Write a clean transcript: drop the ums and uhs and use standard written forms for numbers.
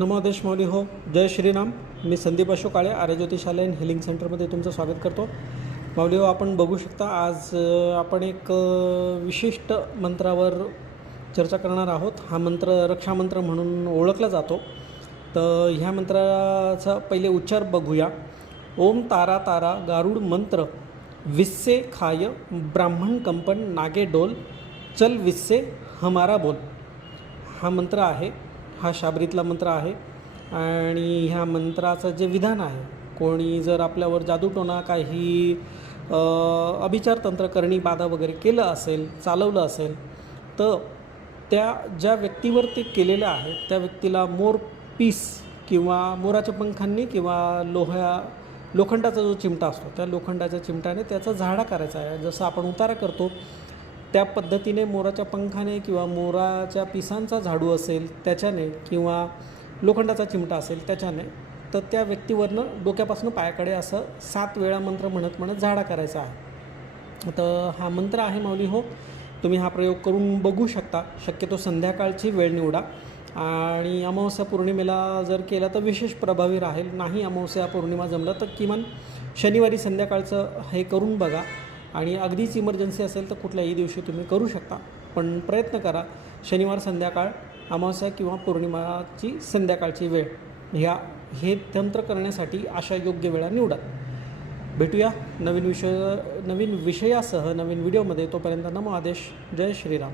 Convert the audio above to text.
नमोदेश माऊली हो. जय श्रीराम. मी संदीप अशोक काळे, आर्य ज्योतिषालय and healing सेंटरमध्ये तुमचं स्वागत करतो. माऊली हो, आपण बघू शकता आज आपण एक विशिष्ट मंत्रावर चर्चा करणार आहोत. हा मंत्र रक्षामंत्र म्हणून ओळखला जातो. तर ह्या मंत्राचा पहिले उच्चार बघूया. ओम तारा तारा गारुड मंत्र विस्से खाय ब्राह्मण कंपन नागे डोल चल विस्से हमारा बोल. हा मंत्र आहे. हा शाबरीतला मंत्र आहे आणि ह्या मंत्राचं जे विधान आहे, कोणी जर आपल्यावर जादूटोणा काही अभिचार तंत्र करणी बाधा वगैरे केलं असेल, चालवलं असेल, तर त्या ज्या व्यक्तीवर ते केलेलं आहे त्या व्यक्तीला मोर पीस किंवा मोराच्या पंखांनी किंवा लोखंडाचा जो चिमटा असतो त्या लोखंडाच्या चिमट्याने त्याचा झाडा करायचा आहे. जसं आपण उतारा करतो त्या पद्धतीने मोराच्या पंखाने किंवा मोराच्या पिसांचा झाडू असेल त्याच्याने किंवा लोखंडाचा चिमटा असेल त्याच्याने, तर त्या व्यक्तीवरनं डोक्यापासून पायाकडे असं 7 वेळा मंत्र म्हणत म्हणत झाडा करायचा आहे. तर हा मंत्र आहे माऊली हो. तुम्ही हा प्रयोग करून बघू शकता. शक्यतो संध्याकाळची वेळ निवडा आणि अमावस्या पौर्णिमेला जर केला तर विशेष प्रभावी राहील. नाही अमावस्या पौर्णिमा जमलं तर किमान शनिवारी संध्याकाळचं हे करून बघा. आणि अगदीच इमर्जन्सी असेल तर कुठल्याही दिवशी तुम्ही करू शकता, पण प्रयत्न करा शनिवार संध्याकाळ, अमावस्या किंवा पौर्णिमाची संध्याकाळची वेळ हे तंत्र करण्यासाठी अशा योग्य वेळा निवडा. भेटूया नवीन विषयासह नवीन व्हिडिओमध्ये. तोपर्यंत नमो आदेश. जय श्रीराम.